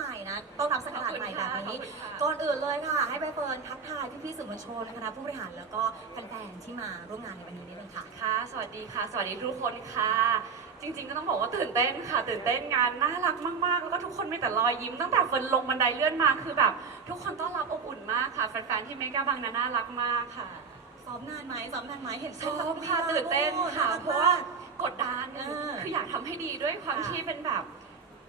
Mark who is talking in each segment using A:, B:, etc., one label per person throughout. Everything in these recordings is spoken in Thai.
A: ใหม่นะต้อนรับสกราชใหม่แบบนี้ ก่อนอื่นเลยค่ะ ให้ใบเฟิร์นทักทายพี่ๆสื่อมวลชนคณะผู้บริหารแล้วก็แฟนๆที่มาร่วมงานในวันนี้นิดนึงค่ะ
B: ค่ะ สวัสดีค่ะ สวัสดีทุกคนค่ะ จริงๆ ก็ต้องบอกว่าตื่นเต้นค่ะ ตื่นเต้นงานน่ารักมากๆ แล้วก็ทุกคนมีแต่รอยยิ้มตั้งแต่เฟิร์นลงบันไดเลื่อนมาคือแบบ ทุกคนต้อนรับอบอุ่นมากค่ะแฟนๆที่เมกาบางนาน่ารักมากค่ะ
A: ซ้อมนานไหมซ้อมนานไหมเห็น
B: ชอบ
A: ลี
B: ค่ะ
A: ลา
B: ตื่นเต้นค่ะ
A: โอ้
B: เพราะว่ากดดัน
A: เออ
B: คืออยากทำให้ดีด้วยความ
A: ค่ะ
B: ที่เป็นแบบ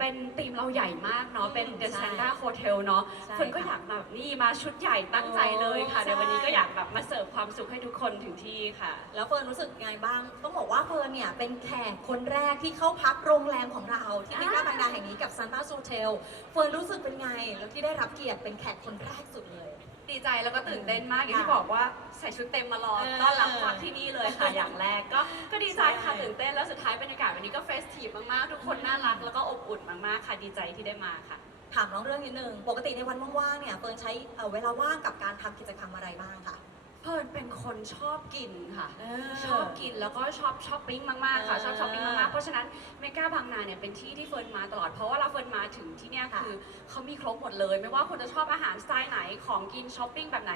B: เป็นทีมเราใหญ่มากเนาะ เป็น
A: อืม
B: The
A: ใช่
B: Standard Hotel เนาะ
A: ใช่
B: เฟิร์นก็
A: ค่ะ
B: อยากแบบนี่มาชุดใหญ่ตั้งใจเลยค่ะ
A: โอ้
B: เดี๋ยววันนี้
A: ใช่
B: ก็อยากแบบมาเสิร์ฟความสุขให้ทุกคนถึงที่ค่ะ
A: แล้วเฟิร์นรู้สึกไงบ้าง ต้องบอกว่าเฟิร์นเนี่ยเป็นแขกคนแรกที่เข้าพักโรงแรมของเราที่เมกาบางนาแห่งนี้กับซันต้าโซเทล เฟิร์นรู้สึกเป็นไง แล้วที่ได้รับเกียรติเป็นแขกคนแรกสุดเลย
B: ดีใจแล้วก็ตื่นเต้นมากอย่างที่
A: ค่ะ
B: บอกว่าใส่ชุดเต็มมารอ
A: เออ
B: ต้อนรับพักที่นี่เลยค่ะอย่างแรก ก็ก็ดีใจค่ะ
A: ใช่
B: ตื่นเต้นแล้วสุดท้ายบรรยากาศวันนี้ก็เฟสทีฟมากๆ ทุกคนน่ารักแล้วก็อบอุ่นมากๆค่ะดีใจที่ได้มาค่ะ
A: ถามน้องเรื่องนิดนึงปกติในวันว่างๆเนี่ยเฟิร์นใช้เอ่อเวลาว่างกับการทำกิจกรรมอะไรบ้างคะ
B: เพิร์นเป็นคนชอบกินค่ะ
A: เออ
B: ชอบกินแล้วก็ชอบช้อปปิ้งมากๆค่ะ
A: เออ
B: ชอบช้อปปิ้งมากๆ เพราะฉะนั้นเมกาบางนาเนี่ยเป็นที่ที่เฟิร์นมาตลอด เพราะว่าเราเฟิร์นมาถึงที่เนี่ย
A: ค่ะ
B: คือเขามีครบหมดเลย ไม่ว่าคุณจะชอบอาหารสไตล์ไหนของกินช้อปปิ้งแบบไหน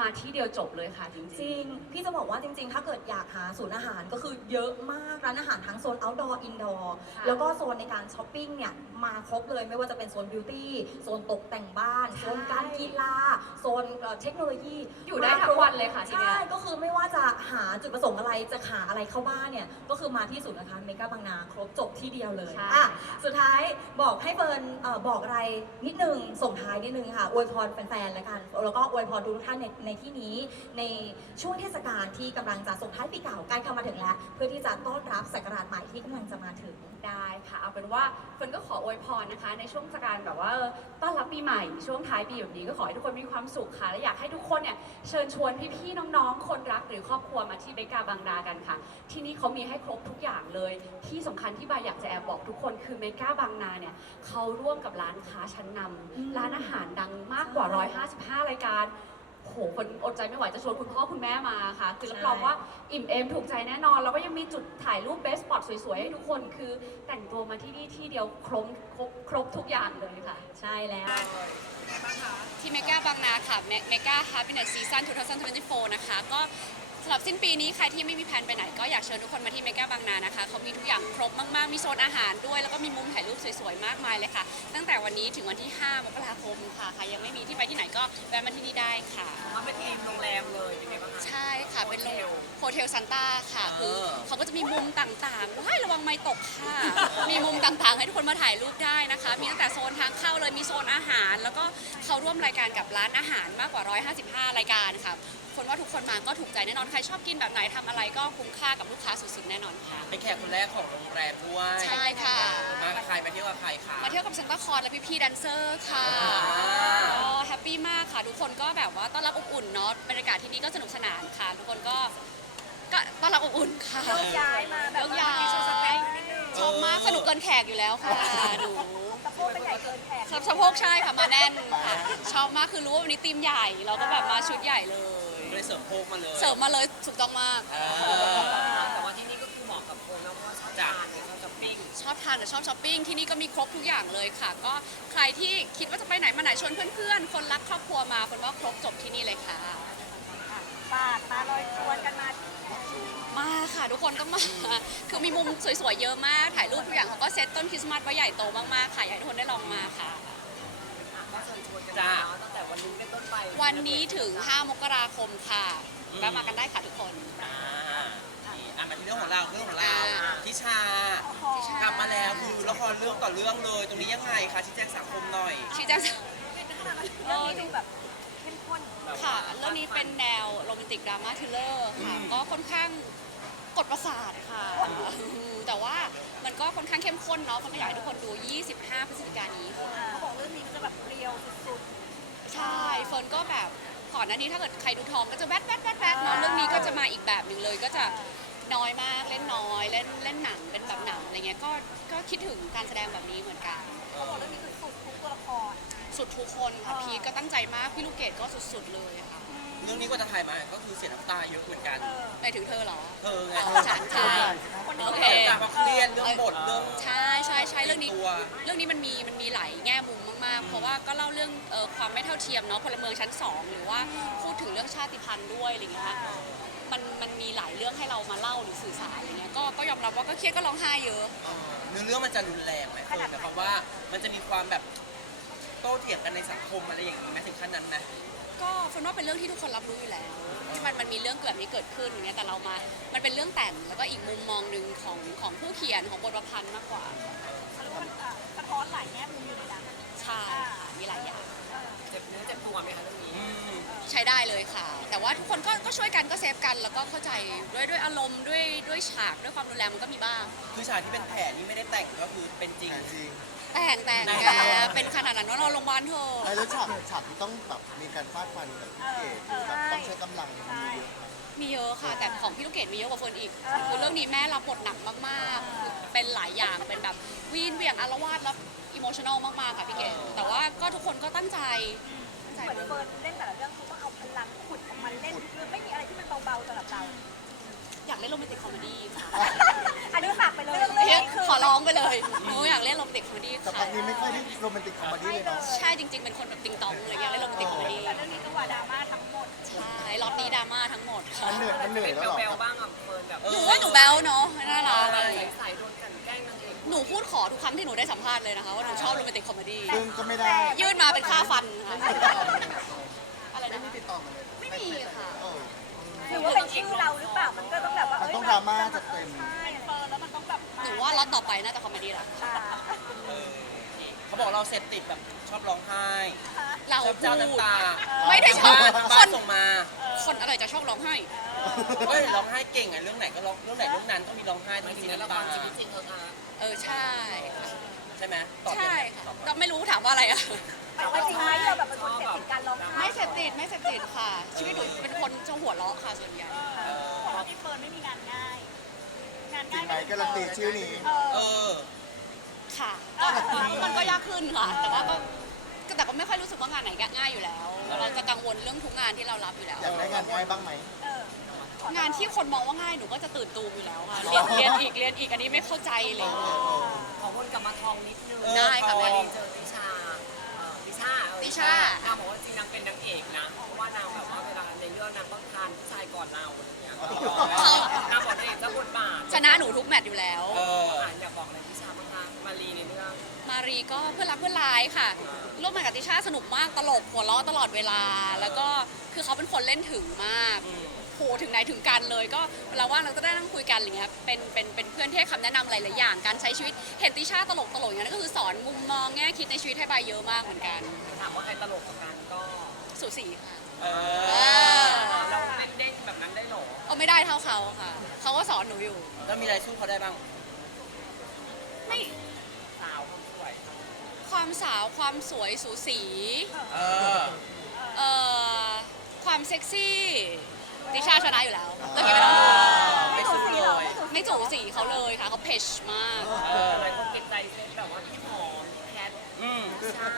B: มาที่เดียวจบเลยค่ะจริงๆ
A: จริง พี่จะบอกว่าจริง ๆ ถ้าเกิดอยากหาศูนย์อาหารก็คือเยอะมากร้านอาหารทั้งโซน outdoor indoor
B: ค่ะ
A: แล้วก็โซนในการช้อปปิ้งเนี่ยมาครบเลยไม่ว่าจะเป็นโซนบิวตี้โซนตกแต่งบ้าน
B: ใช่
A: โซนการกีฬาโซนเอ่อเทคโนโลยี
B: อยู่ได้ทั้งวันเลยค่ะที่เนี่
A: ใช่
B: ย
A: ก็คือไม่ว่าจะหาจุดประสงค์อะไรจะหาอะไรเข้าบ้านเนี่ยก็คือมาที่ศูนย์การค้าเมกาบางนาครบจบที่เดียวเลย
B: ใช่
A: อะสุดท้ายบอกให้เฟิร์นเอ่อบอกอะไรนิดนึงส่งท้ายนิดนึงค่ะอวยพรแฟนๆแล้วกัน แล้วก็อวยพรทุกท่านในในที่นี้ในช่วงเทศกาลที่กำลังจะส่งท้ายปีเก่าใกล้เข้ามาถึงแล้ว เพื่อที่จะต้อนรับศักราชใหม่ที่กำลังจะมาถึง
B: ได้ค่ะ เอาเป็นว่าเฟิร์นก็ขออวยพรนะคะ ในช่วงเทศกาลแบบว่าเออต้อนรับปีใหม่ช่วงท้ายปีแบบนี้ก็ขอให้ทุกคนมีความสุขค่ะ และอยากให้ทุกคนเนี่ยเชิญชวนพี่ๆน้องๆ คนรักหรือครอบครัวมาที่เบกาบางดากันค่ะ ที่นี่เขามีให้ครบทุกอย่างเลย ที่สำคัญที่บายอยากจะแอบบอกทุกคนคือเมกาบางนาเนี่ยเขาร่วมกับร้านค้าชั้นนำ
A: อืม
B: ร้านอาหารดังมากกว่า 155 รายการ โหคนอดใจไม่ไหวจะชวนคุณพ่อคุณแม่มาค่ะ คือรับรองว่าอิ่มเอมถูกใจแน่นอน แล้วก็ยังมีจุดถ่ายรูปเบสปอตสวยๆ ให้ทุกคนคือแต่งตัวมาที่นี่ที่เดียวครบครบครบทุกอย่างเลยค่ะ
A: ใช่แล้ว
C: ที่เมกาบางนาค่ะเมกาฮาร์ p ิ n e s s Season 2024 นะคะ ก็ สำหรับสิ้นปีนี้ใครที่ไม่มีแผนไปไหนก็อยากเชิญทุกคนมาที่เมกาบางนานะคะเขามีทุกอย่างครบมากๆ มีโซนอาหารด้วย แล้วก็มีมุมถ่ายรูปสวยๆ มากมายเลยค่ะ ตั้งแต่วันนี้ถึงวันที่ 5 มกราคมค่ะใครยังไม่มีที่ไปที่ไหนก็แวะมาที่นี่ได้ค่ะ
D: ว่าเป็นทีมโรงแรมเลยเป็นไงบ้างคะ
C: ใช่ค่ะ เป็น
D: โฮเทล
C: โฮเทลซันต้าค่ะคือ
D: เออ
C: เขาก็จะมีมุมต่างๆ ว้ายระวังไม่ตกค่ะ มีมุมต่างๆ ให้ทุกคนมาถ่ายรูปได้นะคะ มีตั้งแต่โซนทางเข้าเลย มีโซนอาหาร แล้วก็เขาร่วมรายการกับร้านอาหารมากกว่า 155 รายการค่ะ คนว่าทุกคนมาก็ถูกใจแน่นอนใครชอบกินแบบไหนทำอะไรก็คุ้มค่ากับลูกค้าสุดๆแน่นอนค่ะ
D: เป็นแขกคนแรกของโรงแรมด้วย
C: ใช่ค่ะ
D: มากับใครไปเที่ยวกับใครคะ
C: มาเที่ยวกับซันต้าคอร์และพี่ๆแดนเซอร์ค่ะ
D: อ่า
C: ก็แฮปปี้มากค่ะ ทุกคนก็แบบว่าต้อนรับอบอุ่นเนาะบรรยากาศที่นี่ก็สนุกสนานค่ะ ทุกคนก็ก็ต้อนรับอบอุ่นค่ะ
E: ยกย้ายมาแบบ
C: ยกย้าย
E: มีโชว์สเต็กนิดนึง
C: ชอบมากสนุกเกินแขกอยู่แล้วค่ะหนู
E: สะโพกเป็นใหญ่เกินแขก
C: สะสะโพกใช่ค่ะมาแน่นค่ะชอบมากคือรู้ว่าวันนี้ทีมใหญ่เราก็แบบมาชุดใหญ่เลย
D: เลยเสริมโพกมาเลย
C: เสริมมาเลยถูกต้องมาก
D: เออ
F: แต่ว่าที่นี่ก็คือเหมาะกับคนแล้วเพราะว่าชอบทานเนี่ยชอบช้อปปิ้ง
C: ชอบทานแต่ชอบช้อปปิ้งที่นี่ก็มีครบทุกอย่างเลยค่ะ ก็ใครที่คิดว่าจะไปไหนมาไหนชวนเพื่อนๆ คนรักครอบครัวมาคนว่าครบจบที่นี่เลยค่ะ
E: ปาดมาลอยชวนกันมาที่
C: มาค่ะทุกคนต้องมา คือมีมุมสวยๆเยอะมาก ถ่ายรูปทุกอย่างเขาก็เซตต้นคริสต์มาสไว้ใหญ่โตมากๆค่ะอยากให้ทุกคนได้ลองมาค่ะ
F: วันนี้เป็นต้นไป
C: วันนี้ถึง 5 มกราคมค่ะแวะมากันได้ค่ะทุกคน
D: อ่านี่อะมาที่เรื่องของเราเรื่องของเราทิชา
C: ทิชา
D: กลับมาแล้วคือละครเรื่องต่อเรื่องเลย ตรงนี้ยังไงคะชี้แจงสังคมหน่อย
C: ชี้แจง
E: เรื่องนี้ดูแบบเข้มข้น
C: ค่ะ เรื่องนี้เป็นแนวโรแมนติกดราม่าทริลเลอร์ค่ะ
D: อืม
C: ก็ค่อนข้างกดประสาทค่ะอืมแต่ว่ามันก็ค่อนข้างเข้มข้นเนาะคนอยากให้ทุกคนดู 25 พฤศจิกายนนี้ค่ะ ช่เฟิร์นก็แบบก่อนหน้านี้ถ้าเกิดใครดูทองก็จะแวดแวดแวดแวดเนาะเรื่องนี้ก็จะมาอีกแบบหนึ่งเลยก็จะน้อยมากเล่นน้อยเล่นเล่นหนังเป็นแบบหนังอะไรเงี้ยก็ก็คิดถึงการแสดงแบบนี้เหมือนกัน
E: ๆเขาบอกเรื่องนี้คือสุดทุกตัวละคร
C: ใสุดๆทุกคนค่ะพีคก็ตั้งใจมากพี่ลูกเกดก็สุดๆเลยค่ะ
D: เรื่องนี้กว่าจะถ่ายมาก็คือเสียน้ำตาเยอะเหมือนกัน
C: ไปถึงเธอเหรอ
D: เออไง
C: อ๋อใช่ใช่โอเค
D: เสียน้ำตาเพราะเครียดเรื่องบทเรื่อง
C: ใช่ใช่ใช่เรื่องนี้
D: ตัว
C: เรื่องนี้มันมีมันมีหลายแง่มุมมากๆ เพราะว่าก็เล่าเรื่องเอ่อความไม่เท่าเทียมเนาะพลเมืองชั้นสองหรือว่าพูดถึงเรื่องชาติพันธุ์ด้วยอะไรเงี้ยมันมันมีหลายเรื่องให้เรามาเล่าหรือสื่อสารอะไรเงี้ยก็ก็ยอมรับว่าก็เครียดก็ร้องไห้เยอะ
D: เออเนื้อเรื่องมันจะรุนแรงไหม
E: ขนาดไหน
D: แต่ความว่ามันจะมีความแบบโต้เถียงกันในสังคมอะไรอย่างนี้ไหมถึงขั้นนั้นไหม
C: ก็ฝนว่าเป็นเรื่องที่ทุกคนรับรู้อยู่แล้วที่มันมันมีเรื่องเกิดนี้เกิดขึ้นอย่างเงี้ยแต่เรามา มันเป็นเรื่องแต่งแล้วก็อีกมุมมองหนึ่งของของผู้เขียนของบทประพันธ์มากกว่า
E: เขาเรียกว่ามันอะสะท้อนหลายแง่มุมอยู่ในนั้น
C: ใช่ค่ะมีหลายอย่าง
F: เจ็บเนื้อเจ็บตัวไหมคะเรื่องนี้
D: อืม
C: ใช้ได้เลยค่ะ แต่ว่าทุกคนก็ก็ช่วยกันก็เซฟกันแล้วก็เข้าใจด้วยด้วยอารมณ์ด้วยด้วยฉากด้วยความรุนแรงมันก็มีบ้าง
D: คือฉากที่เป็นแผลนี่ไม่ได้แต่งก็คือเป็นจริง
G: จริง
C: แต่งแต่งแกเป็นขนาดนั้นว่าเราโรงพยาบาลเถอะ
G: ไอ้แล้วฉากฉากที่ต้องแบบมีการฟาดฟันแบบพี่เกดคือแบบต้องใช้กำลังมันมีเยอะ
C: มีเยอะค่ะแต่ของพี่ลูกเกดมีเยอะกว่าเฟิร์นอีกคือเรื่องนี้แม่รับบทหนักมากๆคือเป็นหลายอย่างเป็นแบบวีนเหวี่ยงอารวาสแล้วอิโมชั่นอลมากๆค่ะพี่เกดแต่ว่าก็ทุกคนก็ตั้งใจตั้งใจ
E: เหมือน
C: มาก
E: เฟิร์นเล่นแต่ละเรื่องคือต้อเอาพลังขุดของมันเล่นคือไม่มีอะไรที่มันเบาๆสำหรับเรา
C: อยากเล่นโรแมนติกคอมเมดี้ค่ะ
E: อันนี้ฝากไปเลย
C: เรียกขอร้องไปเลยหนูอยากเล่นโรแมนติกคอมเมดี้
G: แต่
C: ค่ะ
G: พักนี้ไม่ค่อยได้โรแมนติกคอมเมดี้เลยเนาะ
C: ใช่จริงๆ เป็นคนแบบติงตองเลยอยากเล่นโรแมนติกคอมเมดี้
E: แต่เรื่องนี้จังหวะดราม่าทั้งหมด
C: ใช่รอบนี้ดราม่าทั้งหมดค่ะ
G: มันเหนื่อยมันเหนื่อยแล้วเหรอ
F: แบลๆบ้างอะเฟิร์นแบบ
C: หนูว่าหนูแบ๊วเนาะน่ารัก
F: ใสๆโดนกลันแกล้งนางเอก
C: หนูพูดขอทุกครั้งที่หนูได้สัมภาษณ์เลยนะคะว่าหนูชอบโรแมนติกคอมเมดี้
G: ซึ่งก็ไม่ได้
C: ยื่นมาเป็นค่าฟันค่ะอะไรนะ
G: ไม่ติดต่อมาเลย
C: ไม่มีค่ะ
G: เออ
E: ห รือว่าเป็นชื่อเราหรือเปล่า มันก็ต้องแบบว่า
G: มัน
E: เอ้ย
G: ต้องดราม่าจัดเต็ม
E: ใช่เฟิร์นแล้วมันต้องแบบ
C: หนูว่าล็อตต่อไปน่าจะคอมเมดี้แหละ
E: อ่า
D: เขาบอกเราเสพติดแบบชอบร้องไห้
C: เรา
D: ชอบ
C: พู
D: เจ้า
C: ด
D: น้ำตา
C: ไม่ได้ชอบ
D: บ้าน
C: ค
D: บ้าน
C: น
D: ส่งมา
C: คนอะไรจะชอบร้องไห้
D: เฮ้ยร้องไห้เก่งอะเรื่องไหนก็ร้องเรื่องไหนเรื่องนั้นต้องมีร้องไห้
F: ห
D: ต้อ
F: มางยถึ
D: มี
F: งในละ
D: น้ำ
F: ค
D: ตาร
F: ชีวิตจริงเขาคะ
C: เออใช่
D: ใช่ไหมตอบ
C: ใช่
D: ยังไง
C: ค่ะ
D: ตอบก่อน
C: ก็ไม่รู้ถามว่าอะไรอะ
E: หมายว่าจริงไหมเราแบบเป็นคนเสพติดการร้องไห้
C: ไม่เสพติดไม่เสพติดค่ะ ชีวิตหนูเป็นคนจะหัวเราะค่ะส่วนใหญ่
E: เพราะพี่เฟิร์นไม่มีงานง่าย งาน
G: จริ
E: ง่างย
G: ไหมการันตีชื่อนี้
E: เอ
D: เอ
E: อ
D: อ
C: ค่ะมันก็ยากขึ้นค่ะ แต่ว่าก็ก็แต่ก็ไม่ค่อยรู้สึกว่างานไหนง่ายอยู่แล้ว เราจะกังวลเรื่องทุกงานที่เรารับอยู่แล้ว
G: อยากได้งานง่ายบ้างไหม
E: เอองา
C: นที่คนมองว่าง่ายหนูก็จะตื่นตูมอยู่แล้วค่ะเรียนเรียนอีกเรียนอีกอันนี้ไม่เข้าใจเลย
F: ขอวนกลับมาทองนิดนึง
C: ได้ค่ะ
F: พ
C: แม่
F: อดีเจอาในเรื่องนางต้องทานผู้ชายก่อนเราอะไรอย่างเงี้ยนางบอกนางเอกจะบทบาท
C: ชนะหนูทุกแมตช์อยู่แล้ว
D: เออ
F: อ่านอยากบอกอะไรติชาบ้างคะมารีในเรื่อง
C: มารีก็เพื่อนรักเพื่อนร้ายค่ะ ร่วมงานกับติชาสนุกมากตลกหัวเราะตลอดเวลา แล้วก็คือเขาเป็นคนเล่นถึงมากโหถึงไหนถึงกันเลยก็เวลาว่างเราก็ได้นั่งคุยกันอะไรเงี้ยเป็นเป็นเป็นเพื่อนที่ให้คำแนะนำหลายๆอย่างการใช้ชีวิตเห็นติชาตลกตลกอย่างนั้นก็คือสอนมุมมองแง่คิดในชีวิตให้ใบเยอะมากเหมือนกัน
F: ถามว่าใครตลกกว่ากันก็
C: สุสีค่ะ
D: เอ
C: เอ
D: อ
C: อ
F: เราเล่นเด้งแบบนั้นได้เหรอ
C: เอาไม่ได้เท่าเขาค่ะ เขาก็สอนหนูอยู่
D: แล้วมีอะไรสู้เขาได้บ้าง
C: ไม่
F: สาวคนสวย
C: ความสาวความสวยสูสี
D: เออ
C: เอ่อ ความเซ็กซี่ติชาชนะอยู่แล้วเมื่อกี้ไม่ต้องดู
D: ไม่สู้เลย
C: ไม่จูสีเขาเลยค่ะเขาเพชมาก
D: เออ
F: หลายคนติดใจเส้นแบบว่าพี่หอมแคท
D: อืม
F: ชาเ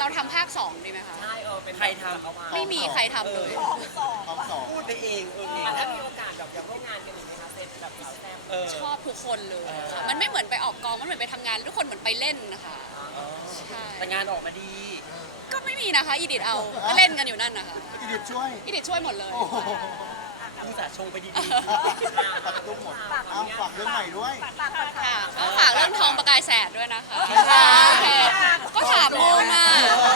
F: ราอะไรอย่างเงี้ย
C: หรือเราทำภาคสองดีไหมคะ
F: ใช่เออเป็น
D: ใครทำ
F: เอามา
C: ไม่มีใครทำเลย
G: ท้องสอง
D: พูดไปเองเออ
F: อะถ้ามีโอกาสแบบอยากร่วมงานกันอีกไหมคะเซนแบบสาวแซ่บ
D: เออ
C: ชอบทุกคนเลยค่ะ มันไม่เหมือนไปออกกอง มันเหมือนไปทำงาน ทุกคนเหมือนไปเล่นนะคะใช่
D: แต่งานออกมาดี
C: ก็ไม่มีนะคะ อีดิทเอาก็เล่นกันอยู่นั่นนะคะ
G: อีดิทช่วย
C: อีดิทช่วยหมดเลย
G: โอ้โห
D: ผู้สาห์ชงไปดี
G: ปักตุ้มหมดอ้าวฝากเรื่องใหม่ด้วย
E: ฝากฝากฝาก
C: ค่ะก็ฝากเรื่องทองประกายแสดด้วยนะคะ โอเคก็ถามโมมา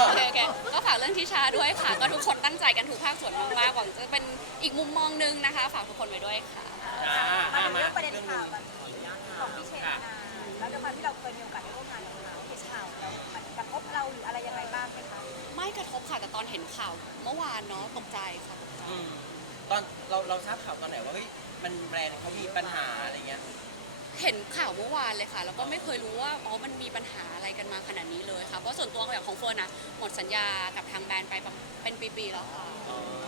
C: โอเคโอเคก็ฝากเรื่องทิชาด้วยค่ะ ก็ทุ กคนตั้งใจกันทุกภาคส่วนมากๆหวังจะเป็นอีกมุมมองนึงนะคะ ฝากทุกคนไว้ด้วยค่ะ
D: ๆอ่า
E: มา
D: อ่า
E: ถึง
D: มา
E: เรื่องประเด็น
D: เรื่องห
E: ข่า
D: นึ่
E: ว
D: ง
E: ของพี่เชนนาแล้วด้วยความที่เราเคยมีโอกาสได้ร่วมงานกับเขาพี่ชาวแล้วมันกระทบเราหรืออะไรยังไงบ้างไหมคะ
C: ไม่กระทบค่ะแต่ตอนเห็นข่าวเมื่อวานเนาะตกใจค่ะตกใจ
D: อืมตอนเราเราทราบข่าวตอนไหนว่าเฮ้ยมันแบรนด์เขามีปัญหาอะไรเงี้ย
C: เห็นข่าวเมื่อวานเลยค่ะ แล้วก็ไม่เคยรู้ว่าอ๋อมันมีปัญหาอะไรกันมาขนาดนี้ ส่วนตัวแบบของเฟิร์นนะหมดสัญญากับทางแบรนด์ไปประเป็นปีๆแล้วค่ะ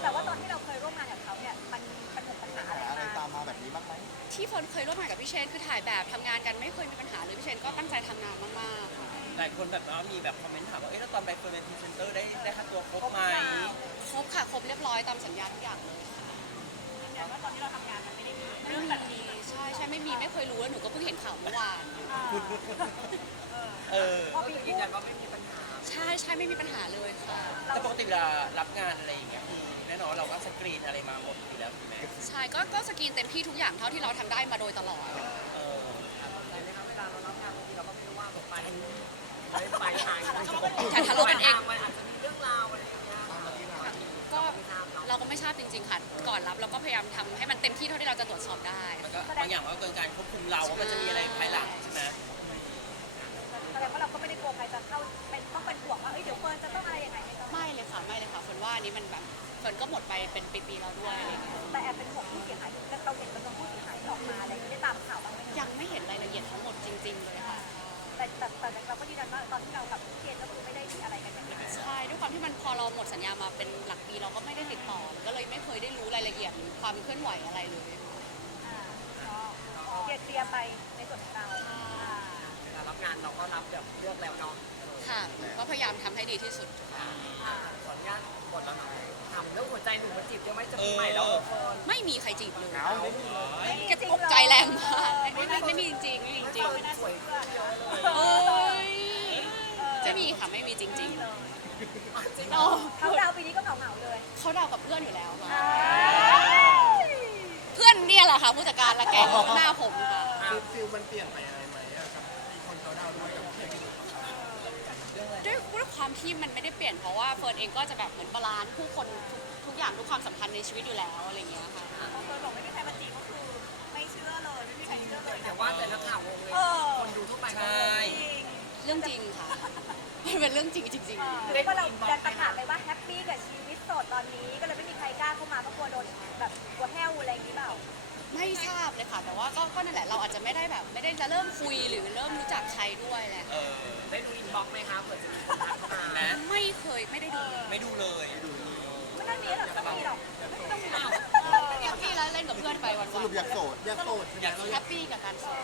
E: แต่ว่าตอนที่เราเคยร่วมงานกับเขาเนี่ยมันมีปัญหาปัญหาอะไร
G: อะไร
E: มา
G: ตามมาแบบนี้บ้างไหม
C: ที่เฟิร์นเคยร่วมงานกับพี่เชนคือถ่ายแบบทำงานกันไม่เคยมีปัญหาเลยพี่เชนก็ตั้งใจทำงานมากๆค่ะ
D: หลายคนแบบว่ามีแบบคอมเมนต์ถามว่า เอ๊ะแล้วตอนไปเฟิร์นเป็นพรีเซนเตอร์ได้ได้ค่าตัวครบไหม
C: ครบค่ะครบเรียบร้อยตามสัญญาทุกอย่างเลยค่ะ
E: ยืนยันว่าตอนที่เราทำงานมันไม่ได้มี
C: เรื่องแบบนี้ใช่ใช่ไม่มีไม่เคยรู้แล้วหนูก็เพิ่งเห็นข่าวเมื่อวาน
D: เออ
F: ไม่มีปัญหา
C: เลยค่ะ
D: แต่ปกติเวลารับงานอะไรอย่างเงี้ยคือแน่นอนเราก็สกรีนอะไรมาหมดอยู่แล้วถูกไหม
C: ใช่ก็ก็สกรีนเต็มที่ทุกอย่างเท่าที่เราทำได้มาโดยตลอด
D: เออ
F: ใจไหมคะเวลาเรารับงานบางทีเราก็ไม่รู้ว่าแบบไปไปไปหาย
C: แต่ทะเลาะกันเอง
F: มันอาจจะมีเรื่องราวอะไรอย่างเงี้ย
C: ก็เราก็ไม่ทราบจริงๆค่ะ ก่อนรับเราก็พยายามทำให้มันเต็มที่เท่าที่เราจะตรวจสอบได้
D: มันก็บางอย่างมันก็เกินการควบคุมเราว่ามันจะมีอะไรภายหลังใช่ไหม
E: ไปเป็น
C: ปีๆแล้วด้วยอะไรอย่างเงี้ย
E: แต่แอบเป็นห่วงผู้เสียหายแล้วเราเห็นจำนวนผู้เสียหายที่ออกมาอะไรอย่างเงี้ยได้ตามข่าวบ้างไหม
C: ยังไม่เห็นรายละเอียดทั้งหมดจริง ๆ เลยค่ะ
E: แต่แต่แต่เราก็ยืนยันว่าตอนที่เรากับพี่เคนก็คือไม่ได้มีอะไรกันอย่างนี้
C: ใช่ด้วยความที่มันพอเราหมดสัญญามาเป็นหลักปีเราก็ไม่ได้ติดต่อ ก็เลยไม่เคยได้รู้รายละเอียดหรือความเคลื่อนไหวอะไรเลย
E: อ่าก็เคลียร์เคลียร์ไปในส่วนของเราอ่า
F: เวลารับงานเราก็รับแบบเลือกแล้วเนาะ
C: ค่ะ ก็พยายามทำให้ดีที่สุด
F: ขออนุญาตกดแล้วนะ ถามเรื่องหัวใจหนุ่มมาจีบยังไม่จะปีใหม่แล้วเฟิร์น
C: ไม่มีใครจีบเลย
G: เอา
C: แกตกใจแรงมากไม่ไม่ไม่มีจริงๆไม่มีจริง
F: สวยขึ้นเยอะเลย
C: ๆเอ้ยไม่มีค่ะไม่มีจริง
F: จริง
C: ๆเนาะ
E: เขาดาวปีนี้ก็เหงาๆเลย
C: เขาเดากับเพื่อนอยู่แล้วค่ะ
E: อ่า
C: เพื่อนเนี่ยแหละค่ะผู้จัดการละแกงหน้าผมค่ะ
G: คือฟิลมันเปลี่ยนไปอะไรไหมอะครับมีคนเขาดาวด้วยกับเคมี
C: ด้วยด้วย ความที่มันไม่ได้เปลี่ยนเพราะว่าเฟิร์นเองก็จะแบบเหมือนบาลานซ์ผู้คนทุกทุกอย่างทุกความสัมพันธ์ในชีวิตอยู่แล้วอะไรอย่างเงี้ยค่ะ
E: บางคนบอกไม่มีใครมาจีบก็คือไม่เชื่อเลยไม่มีใครเชื่อเลย
F: แต่
E: นะ
F: ว่าแต่นักข่าววงเลย
E: เออ
F: คนดูทั่วไปก็
D: ใช่
E: จริง
C: เรื่องจริงค่ะ มันเป็นเรื่องจริงจริง
E: เออเรียกว่าเราดันประกาศเลยว่าแฮปปี้กับชีวิตโสดตอนนี้ก็เลยไม่มีใครกล้าเข้ามาเพราะกลัวโดนแบบกลัวแห้วอะไรอย่างนี้เปล่า
C: ๆไม่ทราบเลยค่ะ แต่ว่าก็ก็นั่นแหละเราอาจจะไม่ได้แบบ ไม่ได้จะเริ่มคุยหรือเริ่มรู้จักใครด้วยแหละ
D: เออ
F: ได้ดูอินบ็อกซ์ไหมคะเผื่อจะมีคนทักเข้ามา
D: นะ
C: ไม่เคย ไม่ได้ดู
D: ไม่ดูเลย
E: ไม่ต้องมีหรอกไม่ต้องมีหรอกไม่ต้องมีหรอก
C: แฮปปี้แล้วเล่นกับเพื่อนไปวัน
G: สรุปอยากโสดอยากโสด
D: อยาก
C: แฮปปี้กับการโสด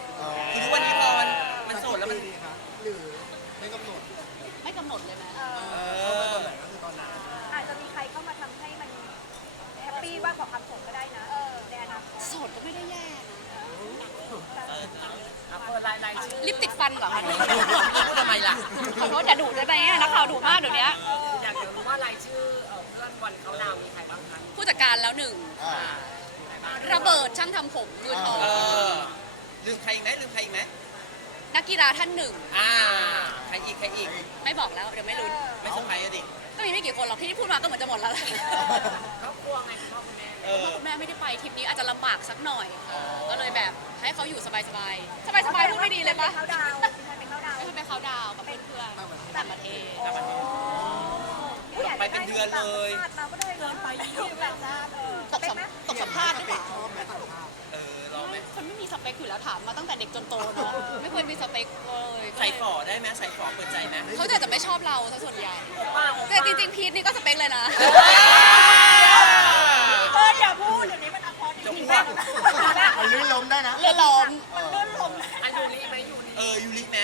D: คือทุกวันนี้พอมันมันโสดแล้วมัน
G: ดีครับหรือไม่กำหนด
C: ไม่กำหนดเลยนะ
E: เออ
D: เอ
G: เข้าไปต
D: อ
G: นไหนก็คือตอนนั้น
E: อาจจะมีใครเข้ามาทำให้มันแฮปปี้มากกว่าความโสดก็ได้นะในอนาคต
C: โสดก็ไม่ได้แย่นะ
F: อะเปิดรายรายชื่อ
C: ลิปติดฟันเหรอคะ กา
F: ร
C: แล้วหนึ่ง
G: อ่า
C: ระเบิดช่างทำผมมือทอง
D: เออลืมใครอีกไหมลืมใครอีกไหม
C: นักกีฬาท่านหนึ่ง
D: อ่า ใครอีกใครอีก
C: ไม่บอกแล้วเดี๋ยวไม่รู้
D: ไม่เซอร์ไพรส์อะดิ
C: ก็มีไม่กี่คนหรอกที่พูดมาก็เหมือนจะหมดแล้วแหละ
F: ครอบครัวไงคุณพ่อคุณแม่
D: เออ
C: คุณแม่ไม่ได้ไปทริปนี้อาจจะลำบากสักหน่อยค่ะก็เลยแบบให้เขาอยู่สบายๆสบายๆพูดไม่ดีเลยปะ
E: เขาดาวเป็นใครเป็นเขาดาว
C: ไม่ให้ไปเขาน์ดาวน์กับเพื่อนๆต่างประเทศ
D: ต่างประ เทศไปเป็นเดือนเลย
E: เราก็ได้เงินไปแบบนั้นเออ
C: ตกสัมตกสัมภาษณ์หรือเปล่า
G: ชอบไหมสัมภาษณ์
D: เออลองไหม
C: คนไม่มีสเปคอยู่แล้วถามมาตั้งแต่เด็กจนโตเนาะไม่เคยมีสเปคเลยก็
D: ใส่
C: เลย
D: ฝอได้ไหมใส่ฝอเปิดใจไหม
C: เขาจะจะไม่ชอบเราซะส่วนใหญ่แต่จริงๆพีทนี่ก็สเปคเลยนะ
E: เอออย่าพูดเดี๋ยวนี้มันอคอร์ด
D: จะ
E: จริง
D: อ้วก
G: มันลื่นล้มได้นะ
C: เรือล้อม
E: ลื่นลม
F: อันยูรีไหมยูรี
D: เออ ยูริไหม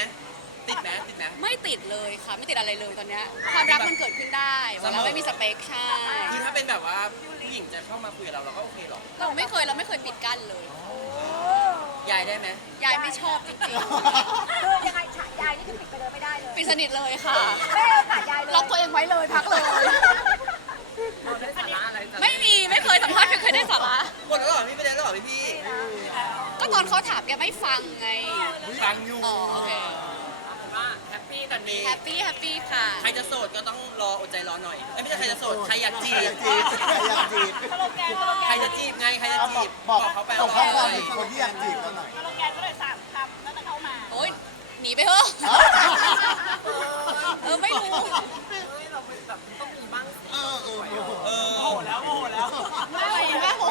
D: ติดไหมติดไหม
C: ไม่ ติดเลยค่ะ ไม่ติดอะไรเลยตอนเนี้ยความรักมันเกิดขึ้นได้เวลาไม่มีสเปคใช่
D: คือถ้าเป็นแบบว่าผู้หญิงจะเข้ามาคุยกับเราเราก็โอเคหรอก
C: เราไม่เคยเราไม่เคยปิดกั้นเลย
D: ยายได้ไหม
C: ยายไม่ชอบจริง
E: คือยังไงฉะยายนี่คือปิดไปเลยไม่ได้เลย
C: ๆปิดสนิทเลยค่ะ
E: ไม่ให้โอกาสยายเลย
C: ล็อกตัวเองไว้เลยพักเลย
F: เราได้สาระอะไรจาก
C: ไม่มีไม่เคยสัมภาษณ์ไม่เคยได้สาระ
D: หมดแล้วเหรอพี่ไม่ได้แล้วเหรอพี่พี่
C: ก็ตอนเขาถามแกไม่ฟังไง
D: ฟังอยู่
C: อ๋อโอเค
F: แฮปปี้
C: แฮปปี้ค่ะ
D: ใครจะโสดก็ต้องรออดใจรอหน่อยเอ้ยไม่ใช่ใครจะโสดใครอยากจี
G: ใครอยากจี
D: บบ
G: ใครอยากจีบ
E: สโลแกนสโลแก
D: ใคร
E: น
D: จะจีบไงใครจะ
G: เอา
D: จี
G: บอก
D: บ
G: บอก
D: เขาไป
G: ส่งข้อความ
D: เล
G: ถึ
D: ย
G: งคนที่อยากจีบกันหน่อย
E: สโลแกนก็เลยสามคำแล้วจะเข้ามา
C: โอ๊ยหนีไปเถอะ เออไม่รู้
F: เฮ้ยเราเป็นแบบต้องมีบ้างสิ
G: เออเออเออ
D: เออ
F: โอ้โหแล้วโอ้โหแล้ว
C: ไม่ไม่โห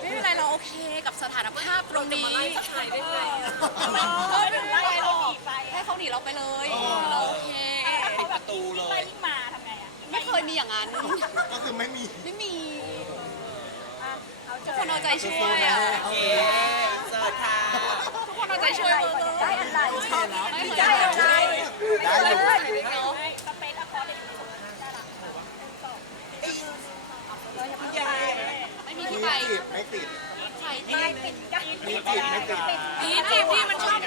C: ไม่เป็นไรเราโอเคกับสถานภาพตรงนี้
F: มาไล่ผู้ชายได้ไง
C: เออไม่เป็นไรเราให้เขาหนีเราไปเลย
D: ย
E: มีอ
C: ย่างนั้น
G: ก็คือไม่มี
C: ไม่มีทุกคนเอาใจช่วยอะ
D: โอเคเจอค่ะ
C: ทุกคนเอาใจช่วยหมดเลย
E: ได้อะไร
C: ไม่
E: ได้อะไร
G: ได้เลยสเป
C: ซอะคอร์ด
E: ไม่มีที่ไปไม่ติดไม่ติดไม่
G: ติดไม่ติด
C: ไม่ติดพี่มันชอบ